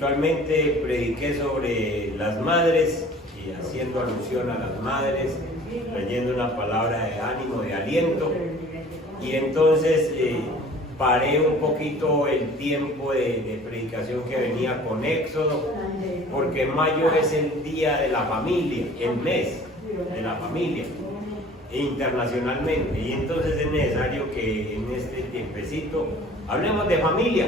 Actualmente prediqué sobre las madres y haciendo alusión a las madres, trayendo una palabra de ánimo, de aliento, y entonces paré un poquito el tiempo de predicación que venía con Éxodo, porque mayo es el día de la familia, el mes de la familia internacionalmente, y entonces es necesario que en este tiempecito hablemos de familia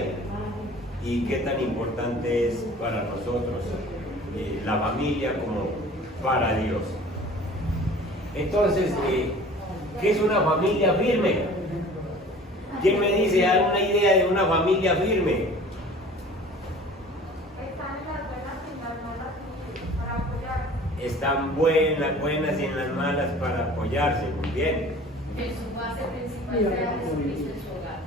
y qué tan importante es para nosotros la familia como para Dios. Entonces, ¿qué es una familia firme? ¿Quién me dice alguna idea de una familia firme? Están buenas y en las malas para apoyarse, muy bien. Que su base principal sea Jesucristo en su hogar.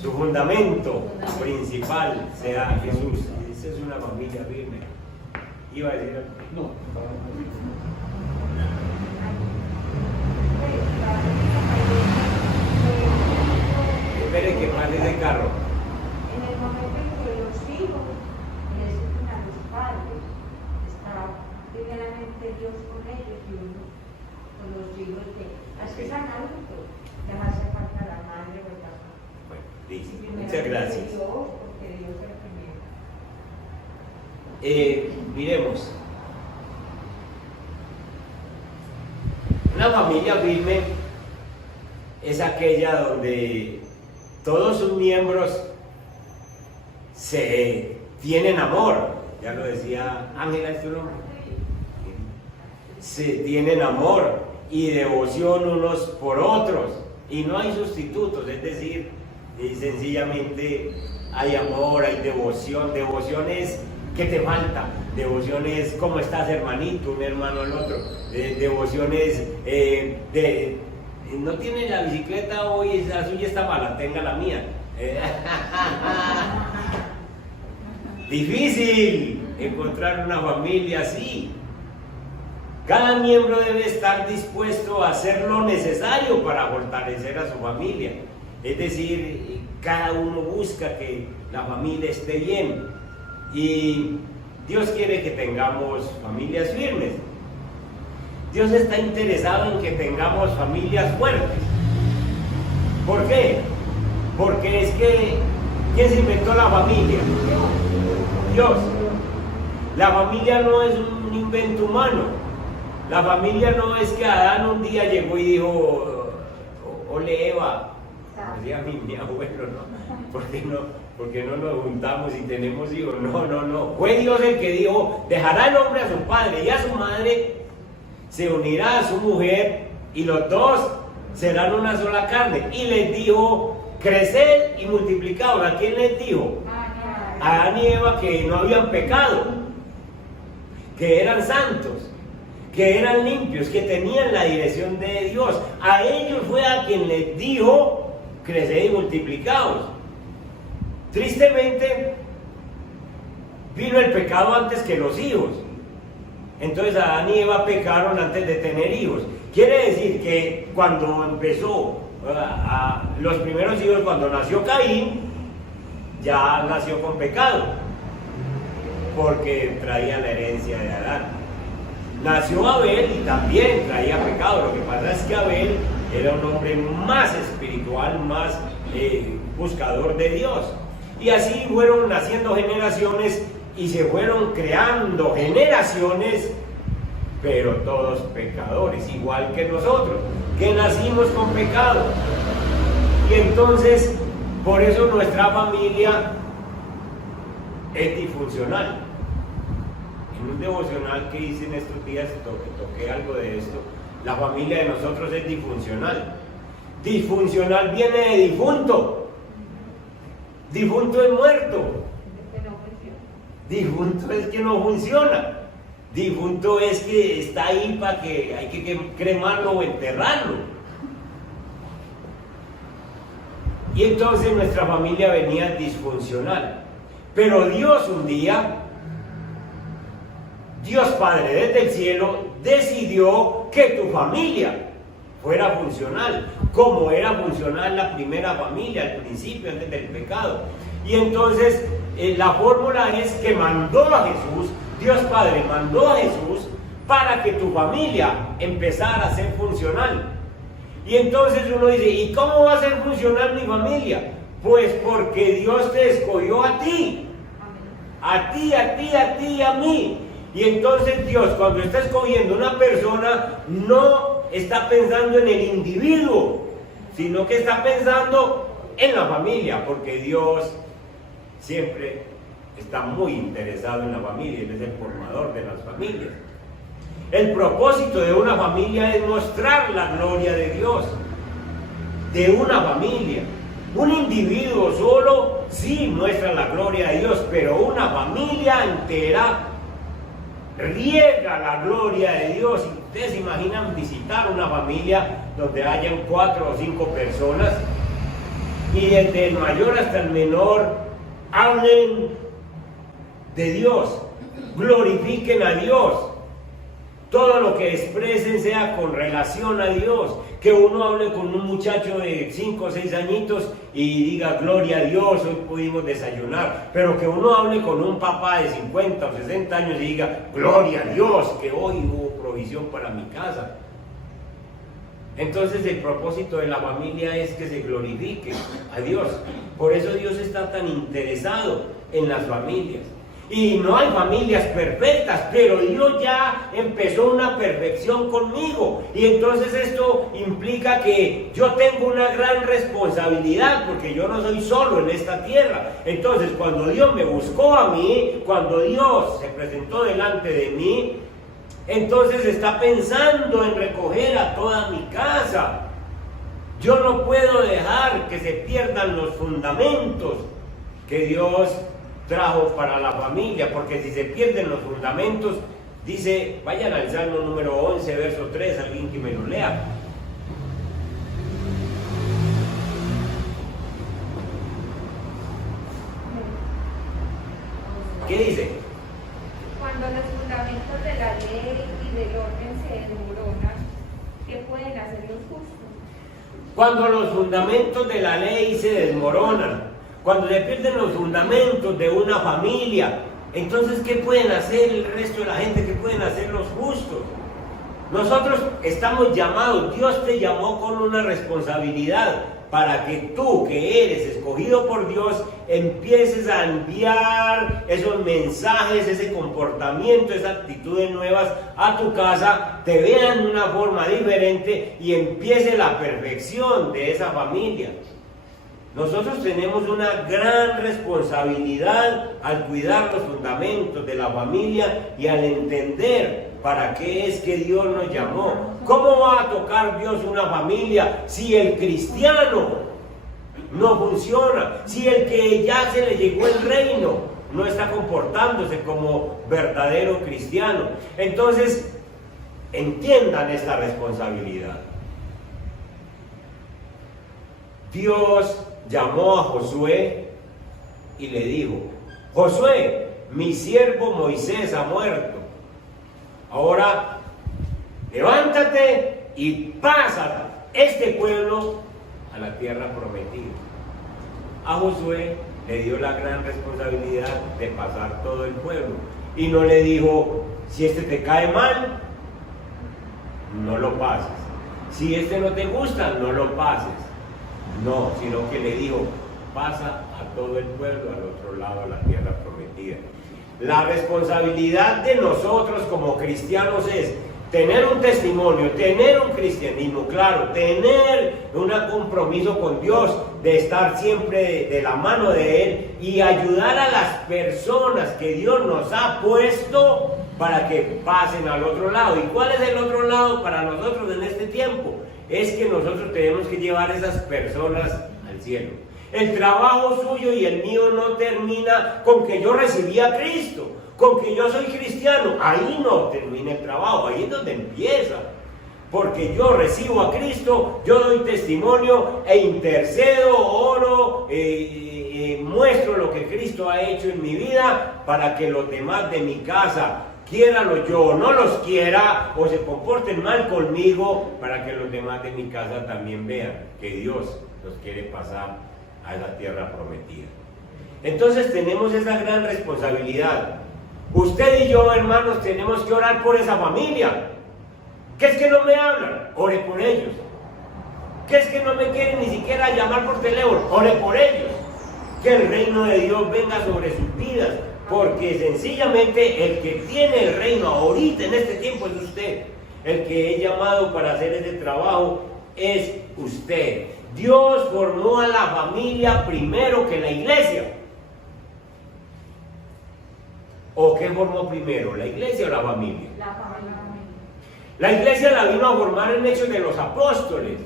Su fundamento principal sea Jesús. Esa es una familia firme. ¿Iba a decir algo? No. Espere que pase ese carro. En el momento en que los hijos necesitan a los padres, está primeramente Dios con ellos y uno con los hijos de así es adultos, dejarse falta la madre o el papá. Bueno, dice. Primero Muchas gracias. Dios, porque Dios es el primero. Miremos. Una familia firme es aquella donde todos sus miembros se tienen amor. Ya lo decía Ángela, ¿es tu nombre? Se tienen amor y devoción unos por otros. Y no hay sustitutos, es decir, sencillamente hay amor, hay devoción. Devoción es ¿qué te falta? Devoción es ¿cómo estás, hermanito? Un hermano al otro. Devoción es no tiene la bicicleta hoy, la suya está mala, tenga la mía. Difícil encontrar una familia así. Cada miembro debe estar dispuesto a hacer lo necesario para fortalecer a su familia. Es decir, cada uno busca que la familia esté bien. Y Dios quiere que tengamos familias firmes. Dios está interesado en que tengamos familias fuertes. ¿Por qué? Porque es que ¿quién se inventó la familia? Dios. La familia no es un invento humano. La familia no es que Adán un día llegó y dijo, ole Eva, decía mi abuelo, ¿no? ¿Por qué no nos juntamos y tenemos hijos? No. Fue Dios el que dijo, dejará el hombre a su padre y a su madre, se unirá a su mujer y los dos serán una sola carne. Y les dijo, creced y multiplicaos. ¿A quién les dijo? A Adán y Eva, que no habían pecado, que eran santos, que eran limpios, que tenían la dirección de Dios. A ellos fue a quien les dijo, creced y multiplicaos. Tristemente, vino el pecado antes que los hijos. Entonces Adán y Eva pecaron antes de tener hijos. Quiere decir que cuando empezó los primeros hijos, cuando nació Caín, ya nació con pecado, porque traía la herencia de Adán. Nació Abel y también traía pecado. Lo que pasa es que Abel era un hombre más espiritual, más buscador de Dios. Y así fueron naciendo generaciones y se fueron creando generaciones, pero todos pecadores, igual que nosotros, que nacimos con pecado. Y entonces, por eso nuestra familia es disfuncional. En un devocional que hice en estos días, toqué algo de esto. La familia de nosotros es disfuncional. Disfuncional viene de difunto. Difunto es muerto. Difunto es que no funciona. Difunto es que está ahí para que hay que cremarlo o enterrarlo. Y entonces nuestra familia venía disfuncional. Pero Dios un día, Dios Padre desde el cielo, decidió que tu familia fuera funcional, como era funcional la primera familia al principio, antes del pecado. Y entonces la fórmula es que mandó a Jesús, Dios Padre mandó a Jesús para que tu familia empezara a ser funcional. Y entonces uno dice, ¿y cómo va a ser funcional mi familia? Pues porque Dios te escogió a ti. A ti, a ti, a ti y a mí. Y entonces Dios, cuando está escogiendo una persona, no está pensando en el individuo, sino que está pensando en la familia, porque Dios siempre está muy interesado en la familia, Él es el formador de las familias. El propósito de una familia es mostrar la gloria de Dios, de una familia. Un individuo solo sí muestra la gloria de Dios, pero una familia entera riega la gloria de Dios. Ustedes se imaginan visitar una familia donde hayan 4 o 5 personas y desde el mayor hasta el menor hablen de Dios, glorifiquen a Dios. Todo lo que expresen sea con relación a Dios. Que uno hable con un muchacho de 5 o 6 añitos y diga gloria a Dios, hoy pudimos desayunar. Pero que uno hable con un papá de 50 o 60 años y diga gloria a Dios, que hoy hubo provisión para mi casa. Entonces el propósito de la familia es que se glorifique a Dios. Por eso Dios está tan interesado en las familias. Y no hay familias perfectas, pero Dios ya empezó una perfección conmigo. Y entonces esto implica que yo tengo una gran responsabilidad, porque yo no soy solo en esta tierra. Entonces cuando Dios me buscó a mí, cuando Dios se presentó delante de mí, entonces está pensando en recoger a toda mi casa. Yo no puedo dejar que se pierdan los fundamentos que Dios trajo para la familia, porque si se pierden los fundamentos, dice, vayan al Salmo número 11, verso 3, alguien que me lo lea. ¿Qué dice? Cuando los fundamentos de la ley y del orden se desmoronan, ¿qué pueden hacer los justos? Cuando los fundamentos de la ley se desmoronan, cuando se pierden los fundamentos de una familia, entonces ¿qué pueden hacer el resto de la gente? ¿Qué pueden hacer los justos? Nosotros estamos llamados, Dios te llamó con una responsabilidad para que tú, que eres escogido por Dios, empieces a enviar esos mensajes, ese comportamiento, esas actitudes nuevas a tu casa, te vean de una forma diferente y empiece la perfección de esa familia. Nosotros tenemos una gran responsabilidad al cuidar los fundamentos de la familia y al entender para qué es que Dios nos llamó. ¿Cómo va a tocar Dios una familia si el cristiano no funciona? Si el que ya se le llegó el reino no está comportándose como verdadero cristiano. Entonces, entiendan esta responsabilidad. Dios llamó a Josué y le dijo: Josué, mi siervo Moisés ha muerto. Ahora, levántate y pasa este pueblo a la tierra prometida. A Josué le dio la gran responsabilidad de pasar todo el pueblo. Y no le dijo: si este te cae mal, no lo pases. Si este no te gusta, no lo pases. No, sino que le dijo: pasa a todo el pueblo al otro lado, a la tierra prometida. La responsabilidad de nosotros como cristianos es tener un testimonio, tener un cristianismo claro, tener un compromiso con Dios, de estar siempre de la mano de Él y ayudar a las personas que Dios nos ha puesto para que pasen al otro lado. ¿Y cuál es el otro lado para nosotros en este tiempo? Es que nosotros tenemos que llevar a esas personas al cielo. El trabajo suyo y el mío no termina con que yo recibí a Cristo, con que yo soy cristiano. Ahí no termina el trabajo, ahí es donde empieza. Porque yo recibo a Cristo, yo doy testimonio e intercedo, oro, muestro lo que Cristo ha hecho en mi vida para que los demás de mi casa, quiéralo yo o no los quiera, o se comporten mal conmigo, para que los demás de mi casa también vean que Dios los quiere pasar a esa tierra prometida. Entonces tenemos esa gran responsabilidad. Usted y yo, hermanos, tenemos que orar por esa familia. ¿Qué es que no me hablan? Ore por ellos. ¿Qué es que no me quieren ni siquiera llamar por teléfono? Ore por ellos. Que el reino de Dios venga sobre sus vidas. Porque sencillamente el que tiene el reino ahorita en este tiempo es usted. El que he llamado para hacer ese trabajo es usted. Dios formó a la familia primero que la iglesia. ¿O qué formó primero? ¿La iglesia o la familia? La familia. La iglesia la vino a formar en Hechos de los Apóstoles.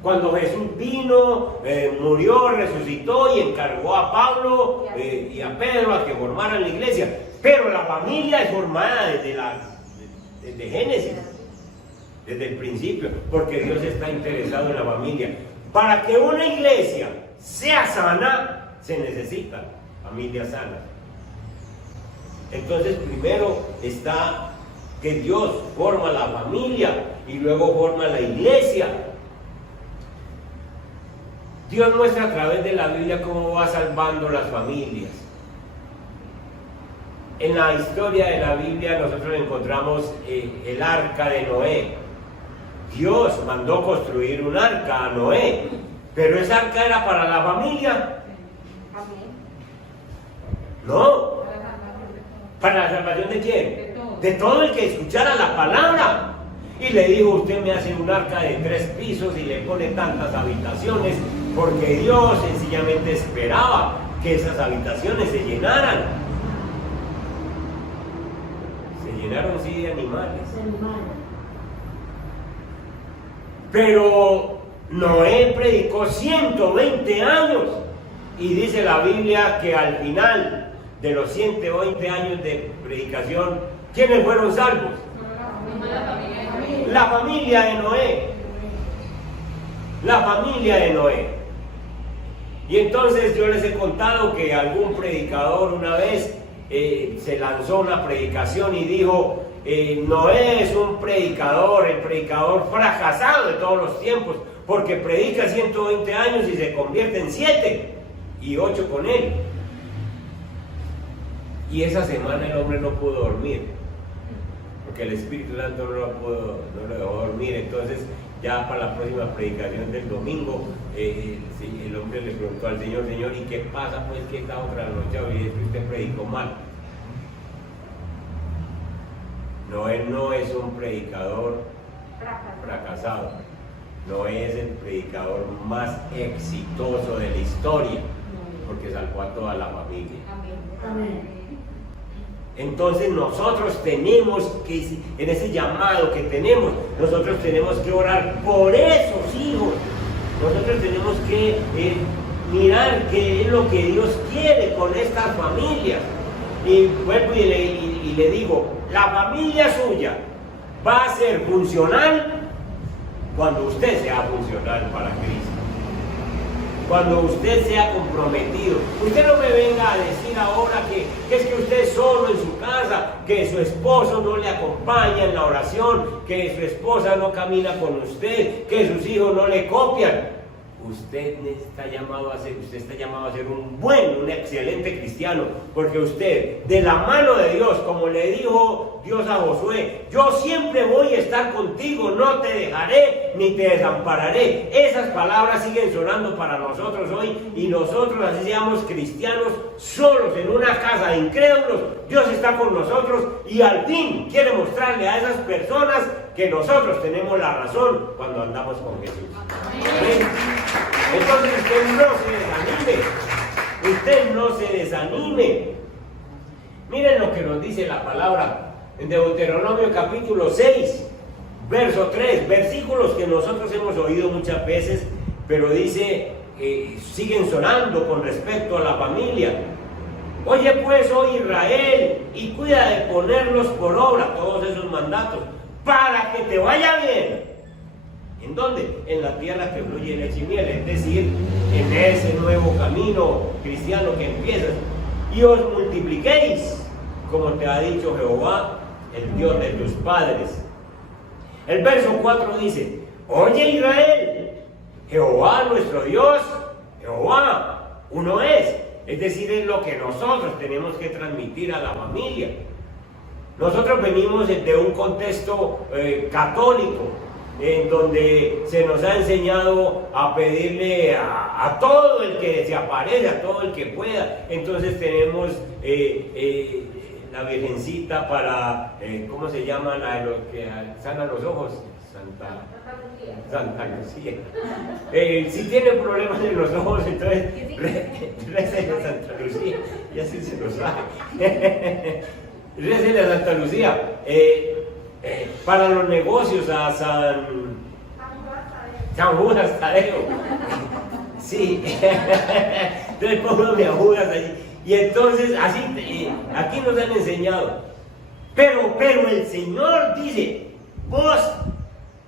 Cuando Jesús vino, murió, resucitó y encargó a Pablo y a Pedro a que formaran la iglesia. Pero la familia es formada desde Génesis, desde el principio, porque Dios está interesado en la familia. Para que una iglesia sea sana, se necesita familia sana. Entonces primero está que Dios forma la familia y luego forma la iglesia. Dios muestra a través de la Biblia cómo va salvando las familias. En la historia de la Biblia nosotros encontramos el arca de Noé. Dios mandó construir un arca a Noé, pero esa arca era para la familia. No. ¿Para la salvación de quién? De todo el que escuchara la palabra. Y le dijo, usted me hace un arca de 3 pisos y le pone tantas habitaciones, porque Dios sencillamente esperaba que esas habitaciones se llenaran. Se llenaron sí de animales. Pero Noé predicó 120 años y dice la Biblia que al final de los 120 años de predicación, ¿quiénes fueron salvos? La familia de Noé. La familia de Noé. Y entonces yo les he contado que algún predicador una vez se lanzó una predicación y dijo, Noé es un predicador, el predicador fracasado de todos los tiempos, porque predica 120 años y se convierte en 7 y 8 con él. Y esa semana el hombre no pudo dormir, porque el Espíritu Santo no lo dejó dormir. Entonces ya para la próxima predicación del domingo, el hombre le preguntó al Señor, Señor, ¿y qué pasa pues que esta otra noche hoy es que usted predicó mal? No, él no es un predicador fracasado, no es el predicador más exitoso de la historia, porque salvó a toda la familia. Amén. Entonces nosotros tenemos que, en ese llamado que tenemos, nosotros tenemos que orar por esos hijos. Nosotros tenemos que mirar qué es lo que Dios quiere con estas familias. Y vuelvo y le digo, la familia suya va a ser funcional cuando usted sea funcional para Cristo. Cuando usted sea comprometido. Usted no me venga a decir ahora que es que usted es solo en su casa, que su esposo no le acompaña en la oración, que su esposa no camina con usted, que sus hijos no le copian. Usted está llamado a ser un excelente cristiano, porque usted, de la mano de Dios, como le dijo Dios a Josué, yo siempre voy a estar contigo, no te dejaré ni te desampararé. Esas palabras siguen sonando para nosotros hoy, y nosotros, así seamos cristianos solos en una casa de incrédulos, Dios está con nosotros y al fin quiere mostrarle a esas personas que nosotros tenemos la razón cuando andamos con Jesús. ¿Amén? Entonces usted no se desanime. Miren lo que nos dice la palabra en Deuteronomio capítulo 6, verso 3, versículos que nosotros hemos oído muchas veces, pero dice, siguen sonando con respecto a la familia. Oye pues, oh Israel, y cuida de ponerlos por obra, todos esos mandatos, para que te vaya bien. ¿En dónde? En la tierra que fluye leche y miel, es decir, en ese nuevo camino cristiano que empiezas. Y os multipliquéis, como te ha dicho Jehová, el Dios de tus padres. El verso 4 dice, oye Israel, Jehová nuestro Dios, Jehová, uno es, Es decir, es lo que nosotros tenemos que transmitir a la familia. Nosotros venimos de un contexto católico, en donde se nos ha enseñado a pedirle a todo el que se aparece, a todo el que pueda. Entonces tenemos la Virgencita para, ¿cómo se llama? La de los que sanan los ojos, Santa Lucía. Si tiene problemas en los ojos, entonces récele a Santa Lucía, y así se lo sabe. Récele a Santa Lucía. Para los negocios a San Judas Tadeo. Sí. Entonces póngame a Judas allí. Y entonces, así, aquí nos han enseñado. Pero el Señor dice, vos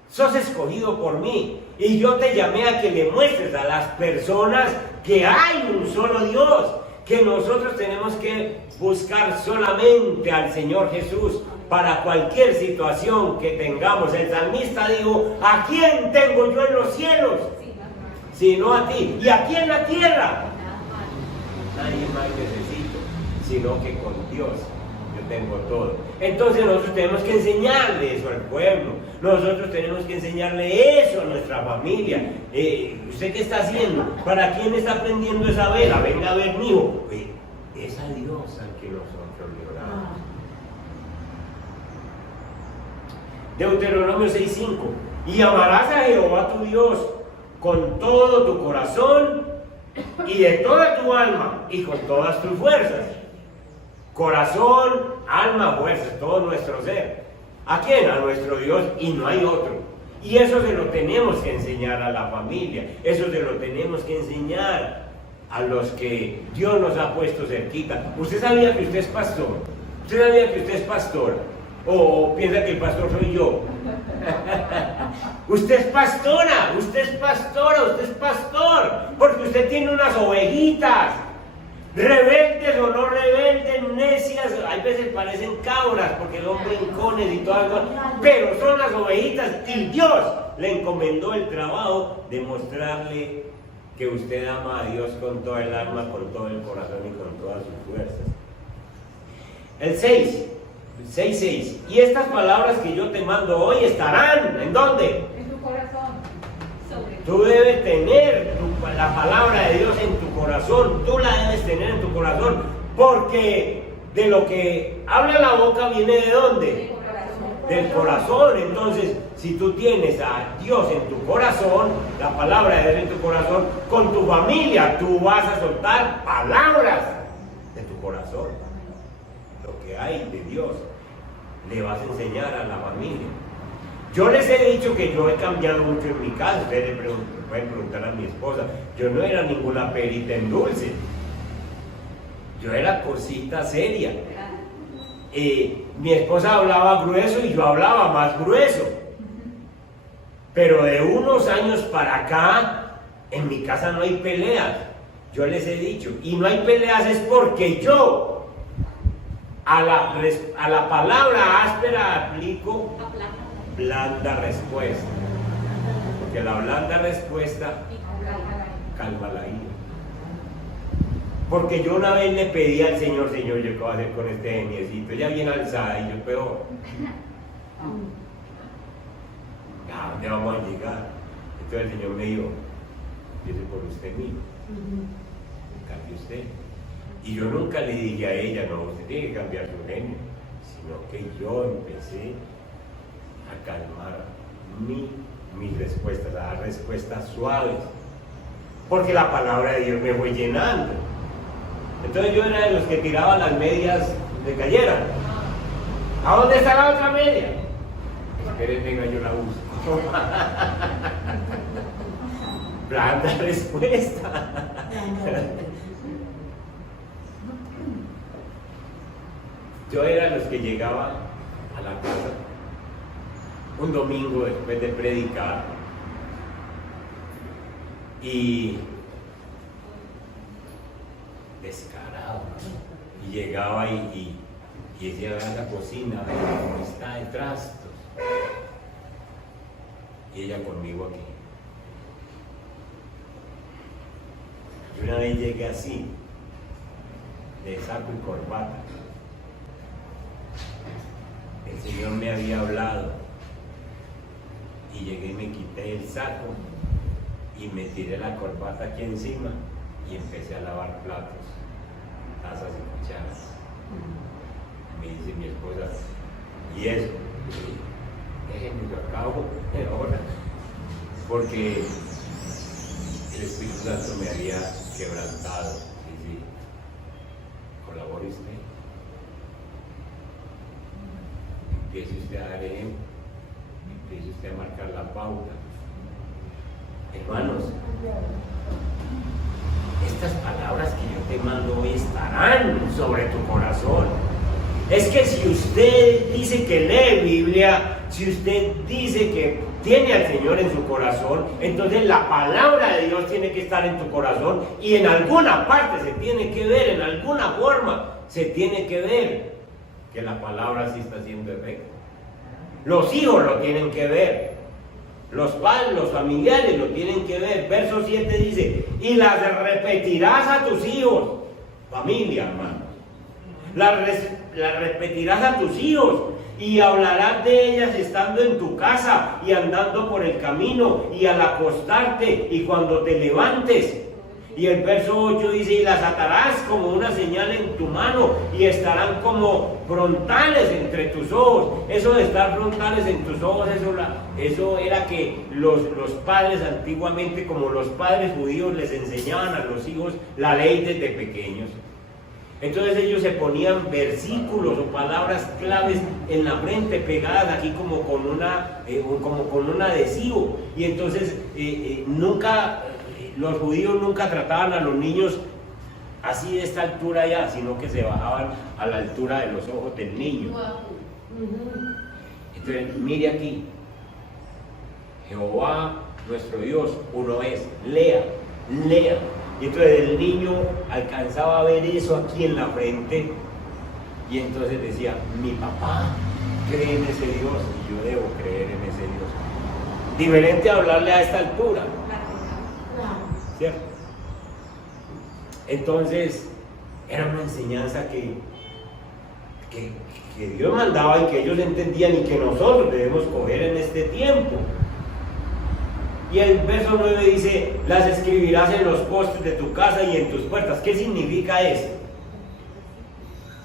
sos escogido por mí, y yo te llamé a que le muestres a las personas que hay un solo Dios, que nosotros tenemos que buscar solamente al Señor Jesús para cualquier situación que tengamos. El salmista dijo, ¿a quién tengo yo en los cielos? Sino a ti. ¿Y aquí en la tierra? Nadie más necesito, sino que con Dios yo tengo todo. Entonces nosotros tenemos que enseñarle eso al pueblo, nosotros tenemos que enseñarle eso a nuestra familia. ¿Usted qué está haciendo? ¿Para quién está aprendiendo esa vela? Venga a ver, mijo. Es a Dios al que nosotros le oramos. Deuteronomio 6:5. Y amarás a Jehová tu Dios con todo tu corazón y de toda tu alma y con todas tus fuerzas. Corazón, alma, fuerzas, todo nuestro ser. ¿A quién? A nuestro Dios, y no hay otro. Y eso se lo tenemos que enseñar a la familia, eso se lo tenemos que enseñar a los que Dios nos ha puesto cerquita. ¿Usted sabía que usted es pastor? ¿Usted sabía que usted es pastor? ¿O piensa que el pastor soy yo? Usted es pastora, usted es pastora, usted es pastor, porque usted tiene unas ovejitas, rebeldes o no rebeldes, necias, hay veces parecen cabras porque son brincones y todas las cosas, pero son las ovejitas, y Dios le encomendó el trabajo de mostrarle que usted ama a Dios con toda el alma, con todo el corazón y con todas sus fuerzas. El 6:6. Y estas palabras que yo te mando hoy estarán, ¿en dónde? En tu corazón. Tú debes tener la palabra de Dios en tu corazón, tú la debes tener en tu corazón, porque de lo que habla la boca viene ¿de dónde? Del corazón. Entonces, si tú tienes a Dios en tu corazón, la palabra de Dios en tu corazón, con tu familia tú vas a soltar palabras de tu corazón. Lo que hay de Dios le vas a enseñar a la familia. Yo les he dicho que yo he cambiado mucho en mi casa. Ustedes pueden preguntar a mi esposa. Yo no era ninguna perita en dulce. Yo era cosita seria. Mi esposa hablaba grueso y yo hablaba más grueso. Pero de unos años para acá, en mi casa no hay peleas. Yo les he dicho. Y no hay peleas es porque yo a la palabra áspera aplico blanda respuesta, porque la blanda respuesta calma la ira. Porque yo una vez le pedí al Señor, Señor, ¿yo qué voy a hacer con este geniecito? Ya bien alzada, y yo, pero ¿a dónde vamos a llegar? Entonces el Señor me dijo, empiece por usted mismo, cambie usted. Y yo nunca le dije a ella, no, usted tiene que cambiar su genio, sino que yo empecé a calmar mis respuestas, a dar respuestas suaves, porque la palabra de Dios me fue llenando. Entonces yo era de los que tiraba las medias de cayeran. ¿A dónde está la otra media? Esperen, venga, yo la uso. Blanda respuesta. Yo era de los que llegaba a la casa un domingo después de predicar y descarado, y llegaba y decía, a la cocina, a ver cómo está de trastos, y ella conmigo aquí. Y una vez llegué así, de saco y corbata. El Señor me había hablado y llegué y me quité el saco y me tiré la corbata aquí encima y empecé a lavar platos, tazas y cucharas. Me dice mi esposa, ¿y eso? Déjenme lo acabo ahora, porque el Espíritu Santo me había quebrantado. Y sí, colabore usted. Empiece usted a dar ejemplo, empiece usted a marcar la pauta. Hermanos, estas palabras que yo te mando hoy estarán sobre tu corazón. Es que si usted dice que lee Biblia, si usted dice que tiene al Señor en su corazón, entonces la palabra de Dios tiene que estar en tu corazón y en alguna parte se tiene que ver, en alguna forma se tiene que ver que la palabra sí está haciendo efecto. Los hijos lo tienen que ver, los padres, los familiares lo tienen que ver. Verso 7 dice, y las repetirás a tus hijos, familia, hermano. Las repetirás a tus hijos y hablarás de ellas estando en tu casa y andando por el camino y al acostarte y cuando te levantes. Y el verso 8 dice, y las atarás como una señal en tu mano y estarán como frontales entre tus ojos. Eso de estar frontales en tus ojos, eso era que los padres antiguamente, como los padres judíos, les enseñaban a los hijos la ley desde pequeños. Entonces ellos se ponían versículos o palabras claves en la frente, pegadas aquí como con un adhesivo. Y entonces los judíos nunca trataban a los niños así de esta altura ya, sino que se bajaban a la altura de los ojos del niño. Entonces, mire aquí, Jehová nuestro Dios, uno es, lea. Y entonces el niño alcanzaba a ver eso aquí en la frente y entonces decía, mi papá cree en ese Dios y yo debo creer en ese Dios. Diferente a hablarle a esta altura, ¿cierto? Entonces era una enseñanza que Dios mandaba y que ellos entendían y que nosotros debemos coger en este tiempo. Y el verso 9 dice, las escribirás en los postes de tu casa y en tus puertas. ¿Qué significa esto?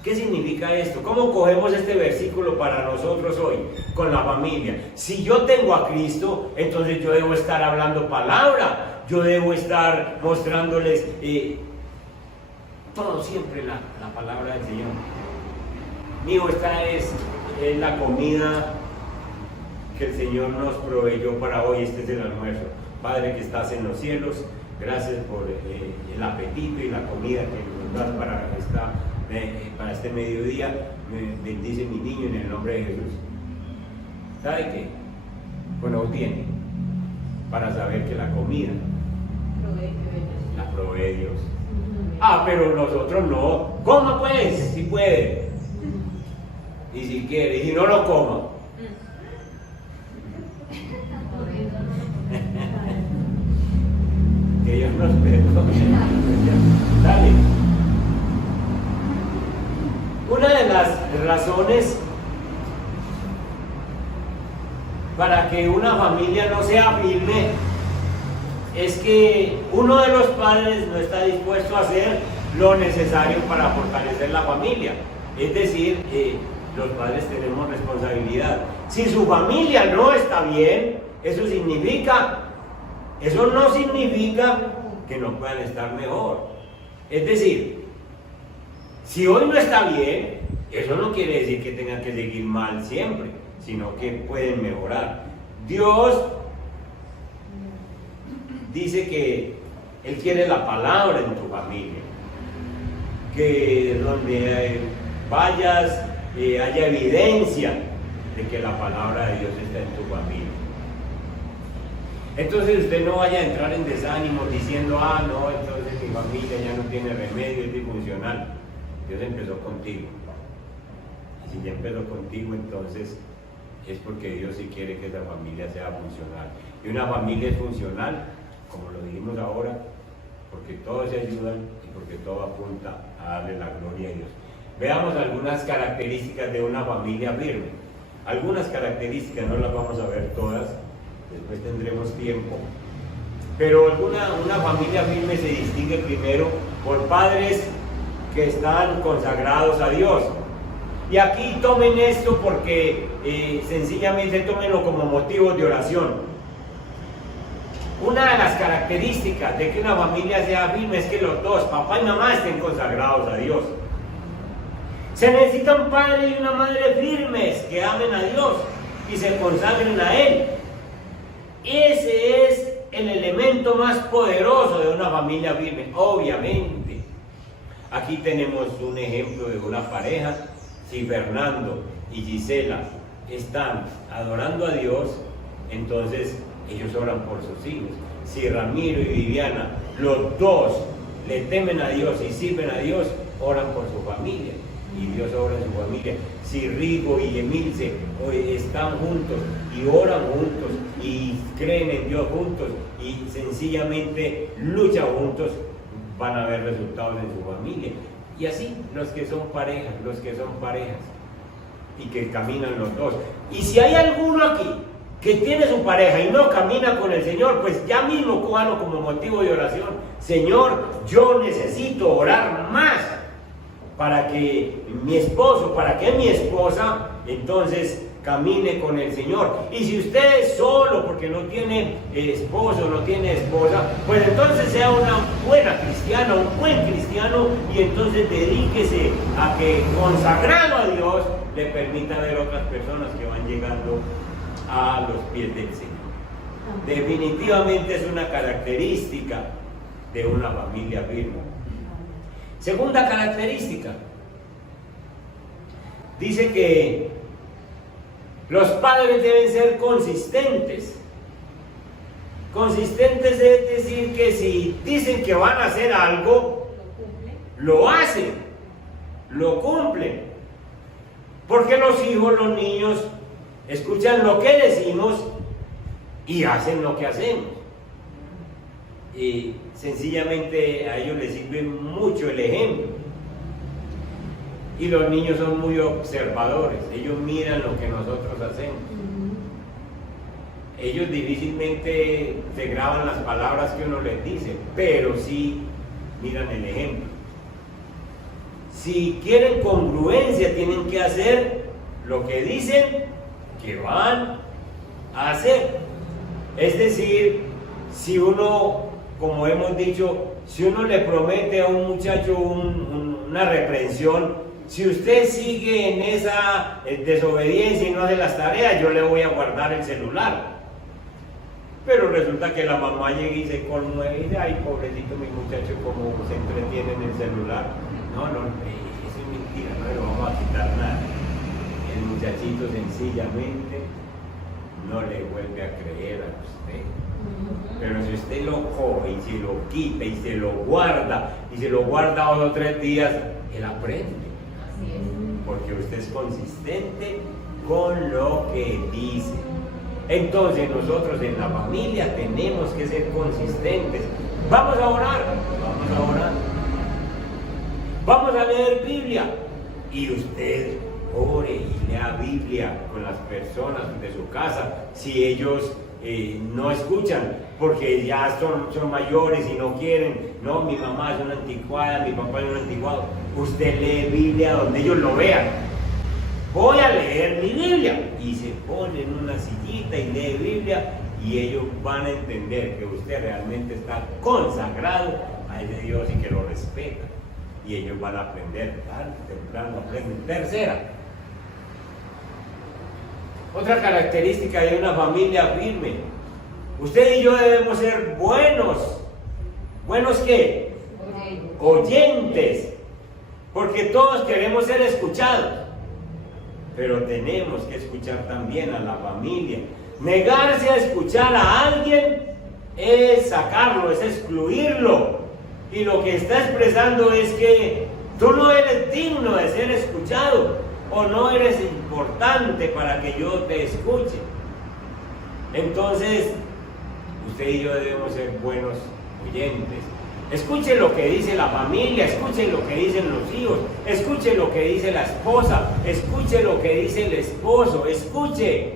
¿Qué significa esto? ¿Cómo cogemos este versículo para nosotros hoy con la familia? Si yo tengo a Cristo, entonces yo debo estar hablando palabra, yo debo estar mostrándoles todo siempre la palabra del Señor. Mijo, esta es la comida que el Señor nos proveyó para hoy. Este es el almuerzo. Padre que estás en los cielos, gracias por el apetito y la comida que nos das para este mediodía. Bendice mi niño en el nombre de Jesús. ¿Sabe qué? Bueno, tiene para saber que la comida la provee Dios. Ah, pero nosotros no. Coma pues, si puede. Y si quiere, y si no lo coma. Que Dios nos perdone. Dale. Una de las razones para que una familia no sea firme es que uno de los padres no está dispuesto a hacer lo necesario para fortalecer la familia. Es decir, los padres tenemos responsabilidad. Si su familia no está bien, eso no significa que no puedan estar mejor. Es decir, si hoy no está bien, eso no quiere decir que tengan que seguir mal siempre, sino que pueden mejorar. Dios dice que Él quiere la palabra en tu familia, que donde vayas haya evidencia de que la palabra de Dios está en tu familia. Entonces usted no vaya a entrar en desánimo diciendo, no, entonces mi familia ya no tiene remedio, es disfuncional. Dios empezó contigo. Y si ya empezó contigo, entonces es porque Dios sí quiere que esa familia sea funcional. Y una familia es funcional, como lo dijimos ahora, porque todos se ayudan y porque todo apunta a darle la gloria a Dios. Veamos algunas características de una familia firme. Algunas características, no las vamos a ver todas, después tendremos tiempo. Pero una familia firme se distingue primero por padres que están consagrados a Dios. Y aquí tomen esto porque sencillamente tómenlo como motivo de oración. Una de las características de que una familia sea firme es que los dos, papá y mamá, estén consagrados a Dios. Se necesita un padre y una madre firmes que amen a Dios y se consagren a Él. Ese es el elemento más poderoso de una familia firme, obviamente. Aquí tenemos un ejemplo de una pareja. Si Fernando y Gisela están adorando a Dios, entonces ellos oran por sus hijos. Si Ramiro y Viviana, los dos, le temen a Dios y sirven a Dios, oran por su familia. Y Dios obra en su familia. Si Rigo y Emilce están juntos y oran juntos y creen en Dios juntos y sencillamente luchan juntos, van a ver resultados en su familia. Y así los que son parejas y que caminan los dos. Y si hay alguno aquí que tiene su pareja y no camina con el Señor, pues ya mismo cójalo como motivo de oración. Señor, yo necesito orar más para que mi esposo, para que mi esposa entonces camine con el Señor. Y si usted es solo porque no tiene esposo, no tiene esposa, pues entonces sea una buena cristiana, un buen cristiano, y entonces dedíquese a que, consagrado a Dios, le permita ver otras personas que van llegando a los pies del Señor. Definitivamente es una característica de una familia firme. Segunda característica, dice que los padres deben ser consistentes. Consistentes es decir que si dicen que van a hacer algo, lo hacen, lo cumplen. Porque los hijos, los niños, escuchan lo que decimos y hacen lo que hacemos. Y sencillamente a ellos les sirve mucho el ejemplo. Y los niños son muy observadores, ellos miran lo que nosotros hacemos. Ellos difícilmente se graban las palabras que uno les dice, pero sí miran el ejemplo. Si quieren congruencia, tienen que hacer lo que dicen que van a hacer. Es decir, si uno, como hemos dicho, si uno le promete a un muchacho una reprensión, si usted sigue en esa desobediencia y no hace las tareas, yo le voy a guardar el celular. Pero resulta que la mamá llega y se conmueve y dice, ay, pobrecito mi muchacho, como se entretiene en el celular. No, eso es mentira, no le vamos a quitar nada. El muchachito sencillamente no le vuelve a creer a usted. Pero si usted lo coge y se lo quita y se lo guarda, y se lo guarda 2 o 3 días, él aprende. Porque usted es consistente con lo que dice. Entonces nosotros en la familia tenemos que ser consistentes. Vamos a orar, vamos a leer Biblia, y usted ore y lea Biblia con las personas de su casa. Si ellos no escuchan porque ya son mayores y no quieren, no, mi mamá es una anticuada, mi papá es un anticuado, usted lee Biblia donde ellos lo vean. Voy a leer mi Biblia, y se pone en una sillita y lee Biblia, y ellos van a entender que usted realmente está consagrado a ese Dios y que lo respeta, y ellos van a aprender tarde o temprano, aprenden. Tercera, otra característica de una familia firme: usted y yo debemos ser buenos. ¿Buenos qué? Oyentes. Porque todos queremos ser escuchados, pero tenemos que escuchar también a la familia. Negarse a escuchar a alguien es sacarlo, es excluirlo. Y lo que está expresando es que tú no eres digno de ser escuchado, o no eres importante para que yo te escuche. Entonces, usted y yo debemos ser buenos oyentes. Escuche lo que dice la familia, escuche lo que dicen los hijos, escuche lo que dice la esposa, escuche lo que dice el esposo, escuche.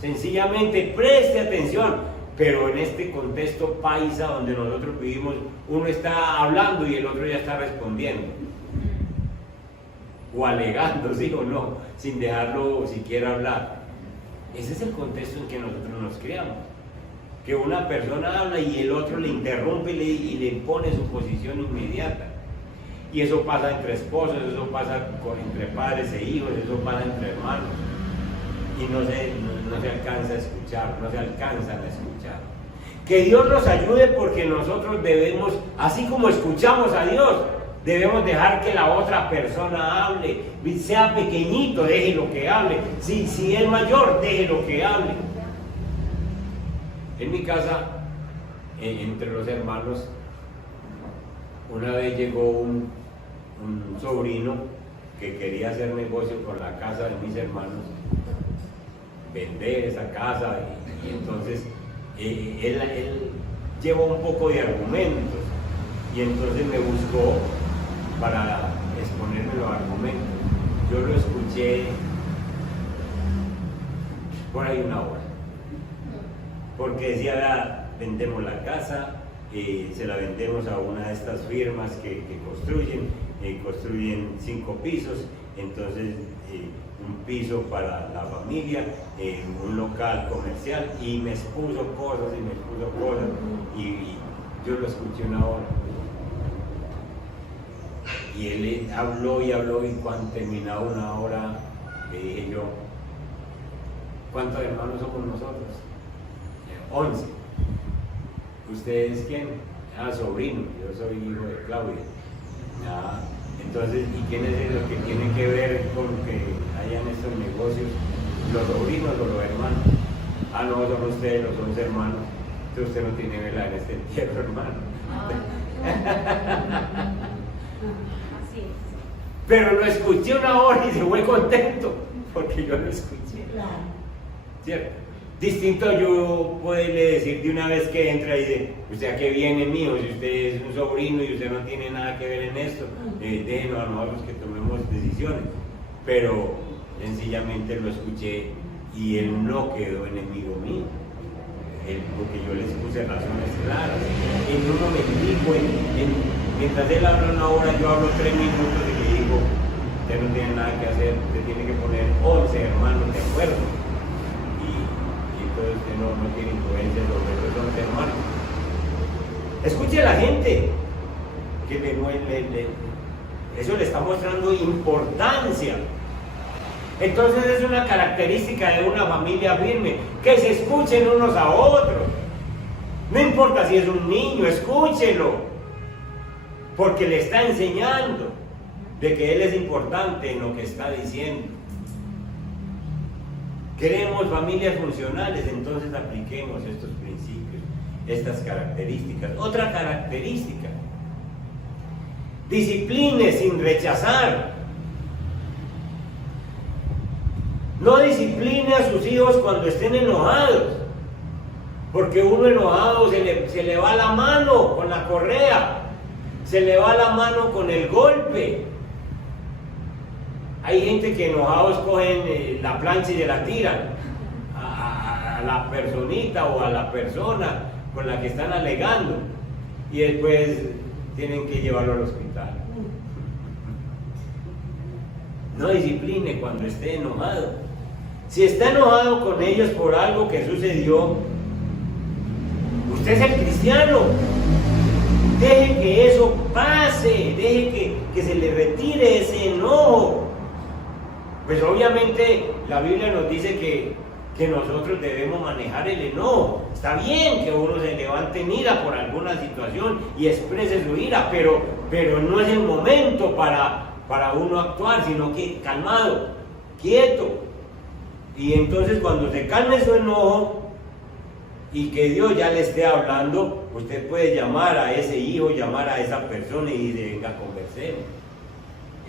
Sencillamente preste atención, pero en este contexto paisa donde nosotros vivimos, uno está hablando y el otro ya está respondiendo. O alegando, sí o no, sin dejarlo siquiera hablar. Ese es el contexto en que nosotros nos criamos. Que una persona habla y el otro le interrumpe y le impone su posición inmediata. Y eso pasa entre esposos, eso pasa entre padres e hijos, eso pasa entre hermanos. Y no se alcanza a escuchar, no se alcanzan a escuchar. Que Dios nos ayude porque nosotros debemos, así como escuchamos a Dios, debemos dejar que la otra persona hable, sea pequeñito, déjelo que hable, si es mayor, déjelo que hable. En mi casa, entre los hermanos, una vez llegó un sobrino que quería hacer negocio con la casa de mis hermanos, vender esa casa, y entonces él llevó un poco de argumentos, y entonces me buscó para exponerme los argumentos. Yo lo escuché por ahí una hora, porque decía, vendemos la casa, se la vendemos a una de estas firmas que construyen 5 pisos, entonces un piso para la familia, un local comercial, y me expuso cosas y yo lo escuché una hora. Y él habló y cuando terminaba una hora le dije yo, ¿cuántos hermanos somos nosotros? 11. ¿Ustedes quién? Sobrino, yo soy hijo de Claudia. Entonces, ¿y quiénes es los que tienen que ver con que hayan estos negocios? ¿Los sobrinos o los hermanos? No, son ustedes los 11 hermanos. Entonces usted no tiene vela en este entierro, hermano. Así es. Pero lo escuché una hora y se fue contento, porque yo lo escuché. ¿Cierto? Distinto yo poderle decir de una vez que entra y dice, ¿usted a qué viene, mío? Si usted es un sobrino y usted no tiene nada que ver en esto, déjenos a nosotros que tomemos decisiones. Pero sencillamente lo escuché y él no quedó enemigo mío, porque yo les puse razones claras. En un momentico, mientras él habla una hora, yo hablo 3 minutos y le digo, usted no tiene nada que hacer, usted tiene que poner 11 hermanos de acuerdo. Entonces usted no tiene influencia sobre los 11 hermanos. Escuche a la gente, que eso le está mostrando importancia. Entonces es una característica de una familia firme, que se escuchen unos a otros. No importa si es un niño, escúchelo, porque le está enseñando de que él es importante en lo que está diciendo. Queremos familias funcionales, entonces apliquemos estos principios, estas características. Otra característica, discipline sin rechazar. No discipline a sus hijos cuando estén enojados, porque uno enojado se le va la mano con la correa, se le va la mano con el golpe. Hay gente que enojados cogen la plancha y se la tiran a la personita o a la persona con la que están alegando, y después tienen que llevarlo al hospital. No discipline cuando esté enojado. Si está enojado con ellos por algo que sucedió, usted es el cristiano, deje que eso pase, deje que se le retire ese enojo. Pues obviamente la Biblia nos dice que nosotros debemos manejar el enojo. Está bien que uno se levante en ira por alguna situación y exprese su ira, pero no es el momento para uno actuar, sino que calmado, quieto. Y entonces cuando se calme su enojo y que Dios ya le esté hablando, usted puede llamar a ese hijo, llamar a esa persona y decir, venga, conversemos.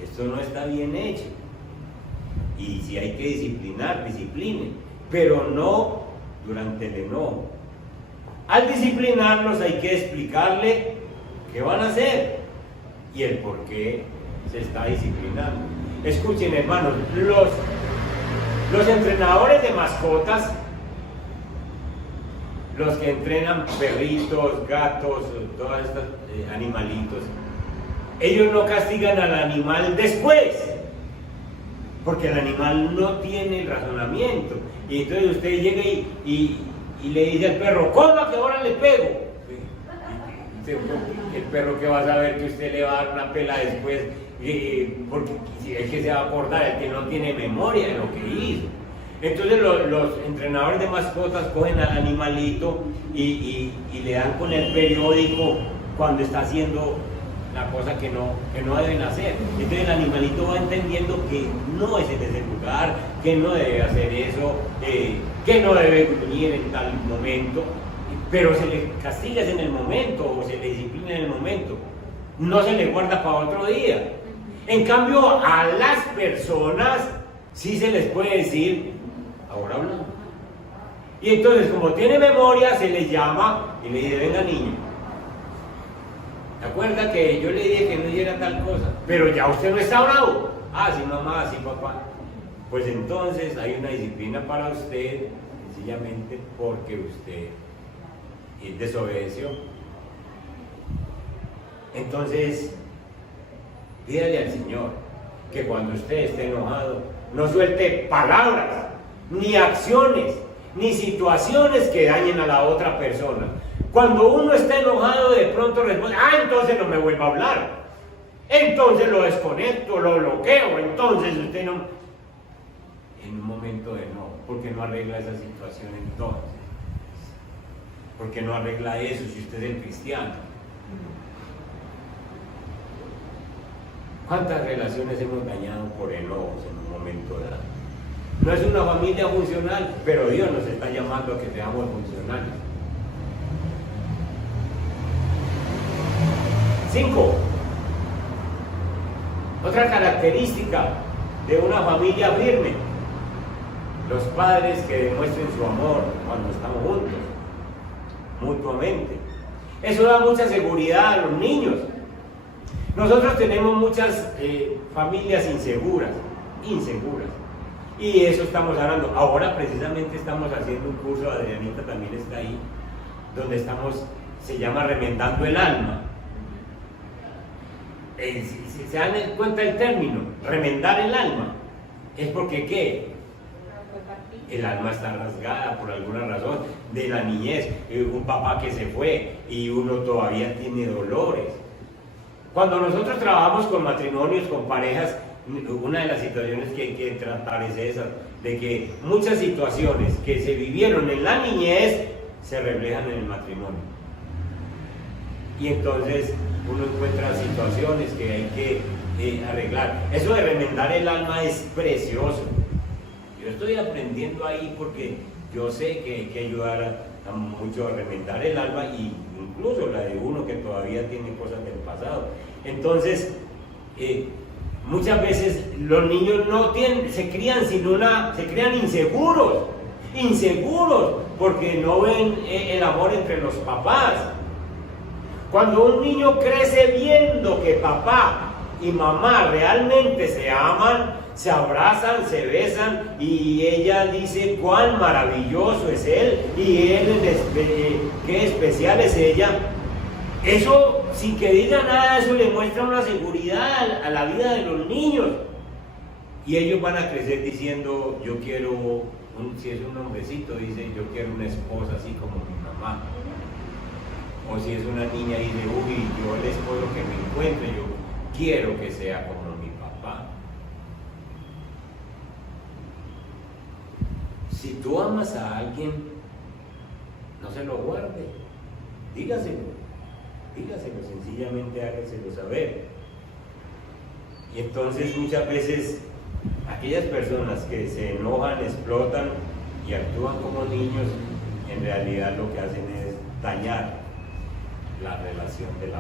Esto no está bien hecho. Y si hay que disciplinar, discipline, pero no durante el enojo. Al disciplinarlos hay que explicarle qué van a hacer y el por qué se está disciplinando. Escuchen, hermanos, los entrenadores de mascotas, los que entrenan perritos, gatos, todos estos animalitos, ellos no castigan al animal después, porque el animal no tiene razonamiento. Y entonces usted llega y le dice al perro, coma que ahora le pego. El perro que va a saber que usted le va a dar una pela después, porque es que se va a acordar, el que no tiene memoria de lo que hizo. Entonces los entrenadores de mascotas cogen al animalito y le dan con el periódico cuando está haciendo la cosa que no deben hacer. Entonces el animalito va entendiendo que no es en ese lugar, que no debe hacer eso, que no debe venir en tal momento, pero se le castiga en el momento o se le disciplina en el momento, no se le guarda para otro día. En cambio a las personas sí se les puede decir, ahora hablamos. Y entonces como tiene memoria se les llama y le dice, venga niño, ¿te acuerdas que yo le dije que no hiciera tal cosa? Pero ya usted no está bravo. Ah, sí mamá, sí papá. Pues entonces hay una disciplina para usted, sencillamente porque usted desobedeció. Entonces, pídale al Señor que cuando usted esté enojado, no suelte palabras, ni acciones, ni situaciones que dañen a la otra persona. Cuando uno está enojado, de pronto responde, entonces no me vuelva a hablar. Entonces lo desconecto, lo bloqueo, entonces usted no... En un momento de no, porque no arregla esa situación entonces. Porque no arregla eso si usted es el cristiano. ¿Cuántas relaciones hemos dañado por enojos en un momento dado? No es una familia funcional, pero Dios nos está llamando a que seamos funcionales. 5. Otra característica de una familia firme: los padres que demuestren su amor cuando estamos juntos, mutuamente. Eso da mucha seguridad a los niños. Nosotros tenemos muchas familias inseguras, y eso estamos hablando. Ahora precisamente estamos haciendo un curso, Adrianita también está ahí, donde se llama Remendando el Alma. Si se dan cuenta el término, remendar el alma, es porque ¿qué? El alma está rasgada por alguna razón de la niñez, un papá que se fue y uno todavía tiene dolores. Cuando nosotros trabajamos con matrimonios, con parejas, una de las situaciones que hay que tratar es esa, de que muchas situaciones que se vivieron en la niñez se reflejan en el matrimonio. Y entonces uno encuentra situaciones que hay que arreglar. Eso de remendar el alma es precioso. Yo estoy aprendiendo ahí porque yo sé que hay que ayudar mucho a remendar el alma, y incluso la de uno que todavía tiene cosas del pasado. Entonces, muchas veces los niños se crían inseguros, porque no ven el amor entre los papás. Cuando un niño crece viendo que papá y mamá realmente se aman, se abrazan, se besan, y ella dice cuán maravilloso es él y él qué especial es ella, eso, sin que diga nada, eso le muestra una seguridad a la vida de los niños, y ellos van a crecer diciendo, yo quiero, si es un hombrecito, dice, yo quiero una esposa así como mi mamá. O si es una niña, dice, uy, yo el esposo que me encuentre, yo quiero que sea como mi papá. Si tú amas a alguien, no se lo guarde, dígaselo, sencillamente hágaselo saber. Y entonces muchas veces aquellas personas que se enojan, explotan y actúan como niños, en realidad lo que hacen es dañar la relación de la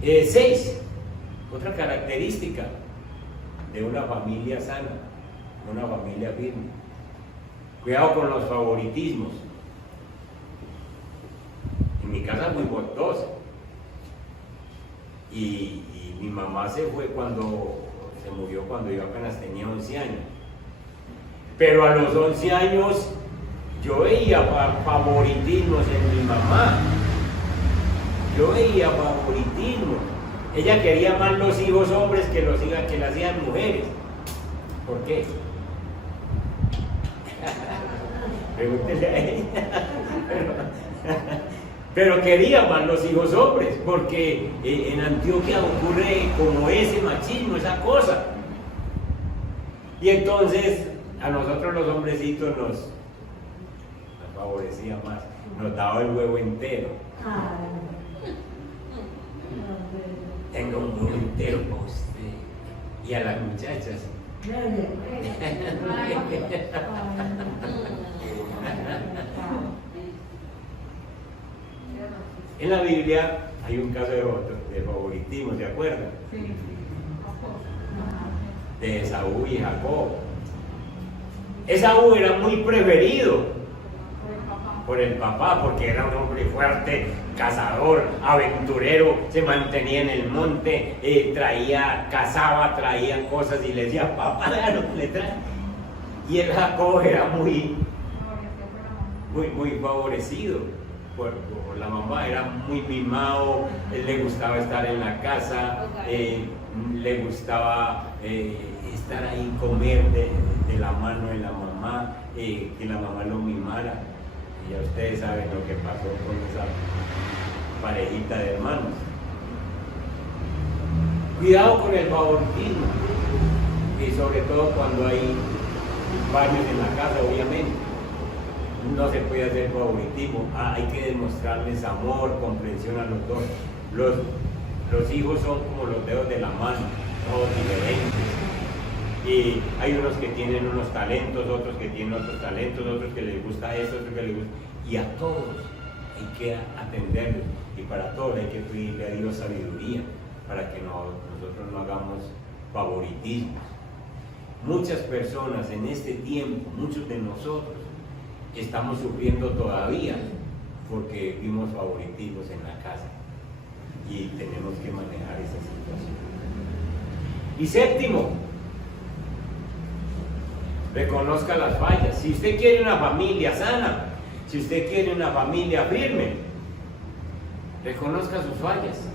familia. 6. Otra característica de una familia sana, una familia firme: cuidado con los favoritismos. casa fuimos 12. Y mi mamá se murió cuando yo apenas tenía 11 años. Pero a los 11 años yo veía favoritismos en mi mamá. Yo veía favoritismo. Ella quería más los hijos hombres que que las hijas mujeres. ¿Por qué? Pregúntele a ella. Pero quería más los hijos hombres, porque en Antioquia ocurre como ese machismo, esa cosa. Y entonces a nosotros los hombrecitos nos favorecía más, nos daba el huevo entero. Tengo un huevo entero para usted. Y a las muchachas. En la Biblia hay un caso de favoritismo, ¿se acuerdan? Sí. De Esaú y Jacob. Esaú era muy preferido por el papá, porque era un hombre fuerte, cazador, aventurero, se mantenía en el monte, cazaba, traía cosas y le decía, papá, vea lo que le trae. Y el Jacob era muy favorecido por la mamá, era muy mimado, él le gustaba estar en la casa, le gustaba estar ahí, comer de la mano de la mamá, que la mamá lo mimara. Y ya ustedes saben lo que pasó con esa parejita de hermanos. Cuidado con el favoritismo, y sobre todo cuando hay baños en la casa, obviamente. No se puede hacer favoritismo, hay que demostrarles amor, comprensión a los dos. Los hijos son como los dedos de la mano, todos diferentes. Y hay unos que tienen unos talentos, otros que tienen otros talentos, otros que les gusta eso, otros que les gusta. Y a todos hay que atenderlos, y para todos hay que pedirle a Dios sabiduría para que nosotros no hagamos favoritismos. Muchas personas en este tiempo, muchos de nosotros, estamos sufriendo todavía porque vimos favoritismos en la casa y tenemos que manejar esa situación. Y séptimo, reconozca las fallas. Si usted quiere una familia sana, si usted quiere una familia firme, reconozca sus fallas.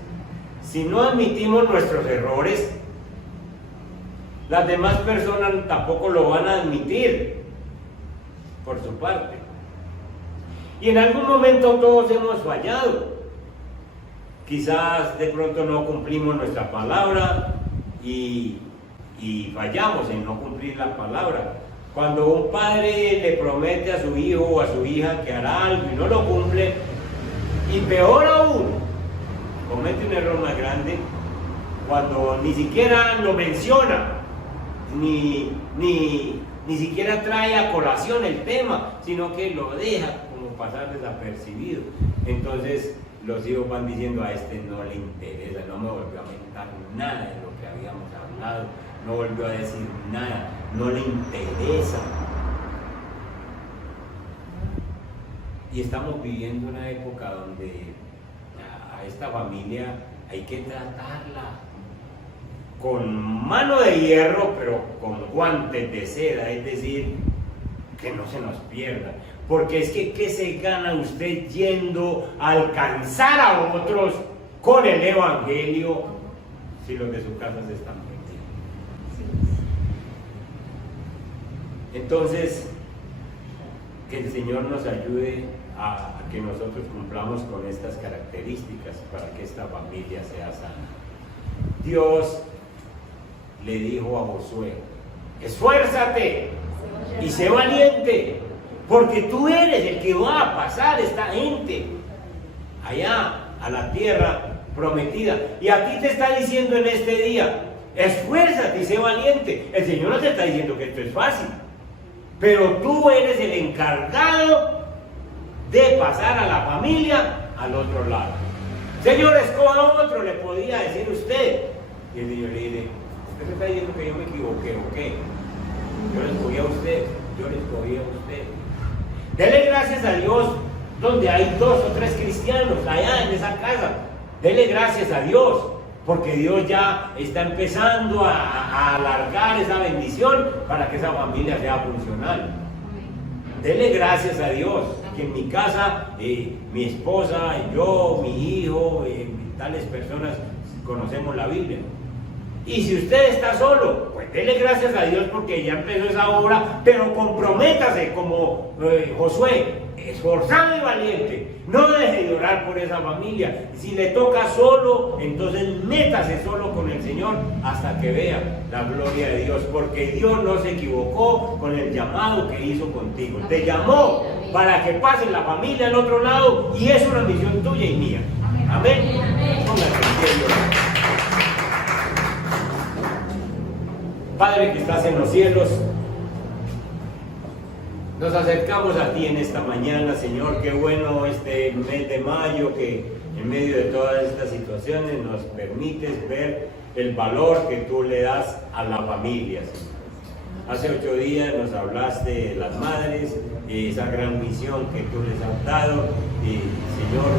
Si no admitimos nuestros errores, las demás personas tampoco lo van a admitir por su parte. Y en algún momento todos hemos fallado. Quizás de pronto no cumplimos nuestra palabra y fallamos en no cumplir la palabra. Cuando un padre le promete a su hijo o a su hija que hará algo y no lo cumple, y peor aún, comete un error más grande cuando ni siquiera lo menciona, ni siquiera trae a colación el tema, sino que lo deja como pasar desapercibido. Entonces los hijos van diciendo, a este no le interesa, no me volvió a mentar nada de lo que habíamos hablado, no volvió a decir nada, no le interesa. Y estamos viviendo una época donde a esta familia hay que tratarla con mano de hierro, pero con guantes de seda, es decir, que no se nos pierda. Porque es que, ¿qué se gana usted yendo a alcanzar a otros con el Evangelio si los de su casa se están perdiendo? Entonces, que el Señor nos ayude a que nosotros cumplamos con estas características para que esta familia sea sana. Dios le dijo a Josué, esfuérzate y sé valiente, porque tú eres el que va a pasar esta gente allá a la tierra prometida. Y a ti te está diciendo en este día, esfuérzate y sé valiente. El Señor no te está diciendo que esto es fácil, pero tú eres el encargado de pasar a la familia al otro lado. Señor, escoja otro, le podía decir usted. Y el Señor le dice, ¿usted me está diciendo que yo me equivoqué o qué? Yo le escogí a usted, yo le escogí a usted. Dele gracias a Dios donde hay 2 o 3 cristianos, allá en esa casa. Dele gracias a Dios, porque Dios ya está empezando a alargar esa bendición para que esa familia sea funcional. Dele gracias a Dios, que en mi casa, mi esposa, yo, mi hijo, tales personas conocemos la Biblia. Y si usted está solo, pues dele gracias a Dios porque ya empezó esa obra, pero comprométase como Josué, esforzado y valiente. No deje de orar por esa familia. Si le toca solo, entonces métase solo con el Señor hasta que vea la gloria de Dios, porque Dios no se equivocó con el llamado que hizo contigo. Te llamó para que pase la familia al otro lado y es una misión tuya y mía. Amén. Póngase en pie y oremos. Padre que estás en los cielos, nos acercamos a ti en esta mañana, Señor. Qué bueno este mes de mayo, que en medio de todas estas situaciones nos permites ver el valor que tú le das a la familia, Señor. Hace 8 días nos hablaste de las madres, esa gran misión que tú les has dado. Señor,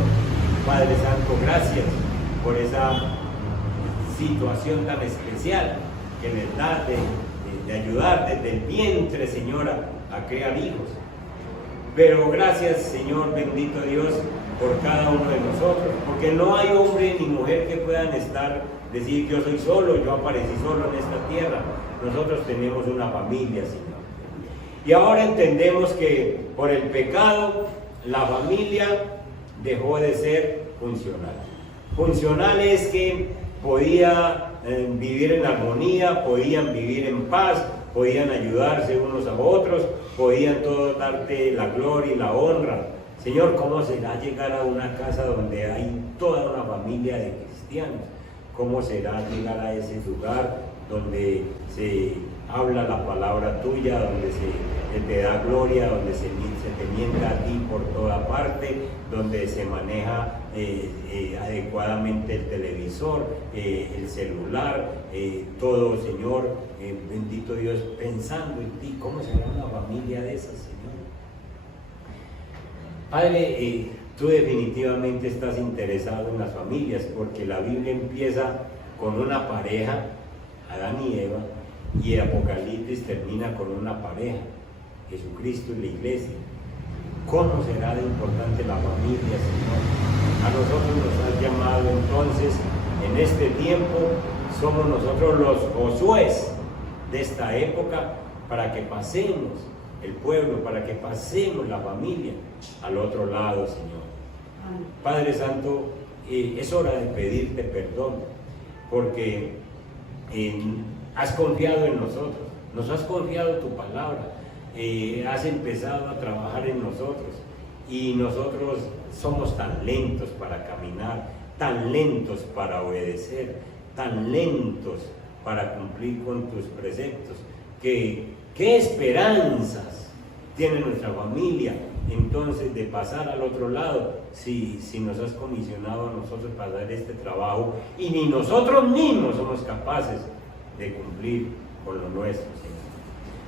Padre Santo, gracias por esa situación tan especial que les da de ayudar desde el vientre, Señor, a crear hijos. Pero gracias, Señor, bendito Dios, por cada uno de nosotros, porque no hay hombre ni mujer que puedan decir yo soy solo, yo aparecí solo en esta tierra. Nosotros tenemos una familia, Señor. Y ahora entendemos que por el pecado la familia dejó de ser funcional. Funcional es que podía vivir en armonía, podían vivir en paz, podían ayudarse unos a otros, podían todos darte la gloria y la honra. Señor, ¿cómo será llegar a una casa donde hay toda una familia de cristianos? ¿Cómo será llegar a ese lugar donde se habla la palabra tuya, donde se te da gloria, donde se te mienta a ti por toda parte, donde se maneja adecuadamente el televisor, el celular, todo, Señor, bendito Dios, pensando en ti? ¿Cómo será una familia de esas, Señor? Padre, tú definitivamente estás interesado en las familias, porque la Biblia empieza con una pareja, Adán y Eva, y el Apocalipsis termina con una pareja, Jesucristo y la iglesia. ¿Cómo será de importante la familia, Señor? A nosotros nos has llamado entonces, en este tiempo, somos nosotros los Josués de esta época, para que pasemos el pueblo, para que pasemos la familia al otro lado, Señor. Padre Santo, es hora de pedirte perdón, porque has confiado en nosotros, nos has confiado tu palabra, has empezado a trabajar en nosotros, y nosotros somos tan lentos para caminar, tan lentos para obedecer, tan lentos para cumplir con tus preceptos, que qué esperanzas tiene nuestra familia entonces de pasar al otro lado, si nos has comisionado a nosotros para dar este trabajo y ni nosotros mismos somos capaces de cumplir con lo nuestro, Señor.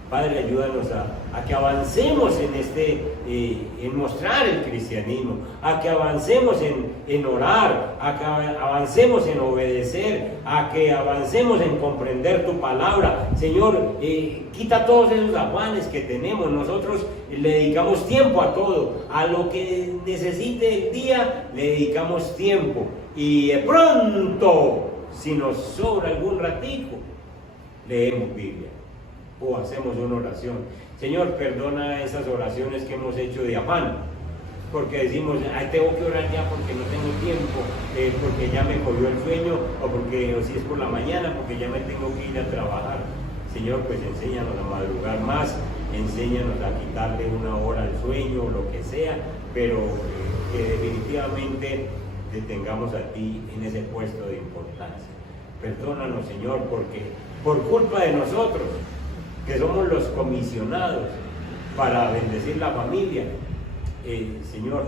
Padre, ayúdanos a que avancemos en mostrar el cristianismo, a que avancemos en orar, a que avancemos en obedecer, a que avancemos en comprender tu palabra. Señor, quita todos esos afanes que tenemos. Nosotros le dedicamos tiempo a todo, a lo que necesite el día le dedicamos tiempo, y de pronto, si nos sobra algún ratico, leemos Biblia o hacemos una oración. Señor, perdona esas oraciones que hemos hecho de afán, porque decimos, ay, tengo que orar ya porque no tengo tiempo, porque ya me cogió el sueño, o si es por la mañana, porque ya me tengo que ir a trabajar. Señor, pues enséñanos a madrugar más, enséñanos a quitarle una hora al sueño o lo que sea, pero que definitivamente te tengamos a ti en ese puesto de importancia. Perdónanos, Señor, porque por culpa de nosotros, que somos los comisionados para bendecir la familia, Señor,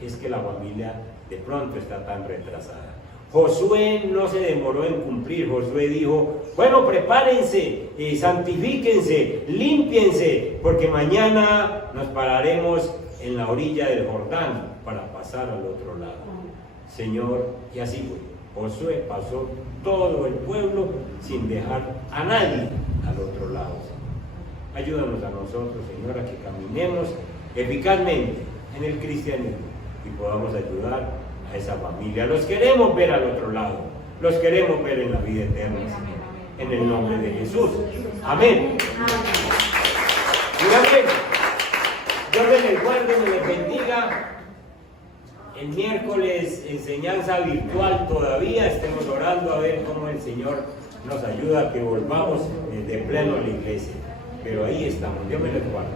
es que la familia de pronto está tan retrasada. Josué no se demoró en cumplir. Josué dijo, bueno, prepárense, santifíquense, límpiense, porque mañana nos pararemos en la orilla del Jordán para pasar al otro lado. Señor, y así fue. Josué pasó todo el pueblo sin dejar a nadie al otro lado. Ayúdanos a nosotros, Señor, a que caminemos eficazmente en el cristianismo y podamos ayudar a esa familia. Los queremos ver al otro lado, los queremos ver en la vida eterna, Señor, en el nombre de Jesús. Amén. Y amén. Dios les guarde y les bendiga. El miércoles enseñanza virtual todavía, estemos orando a ver cómo el Señor nos ayuda a que volvamos de pleno a la iglesia. Pero ahí estamos, Dios me les guarde.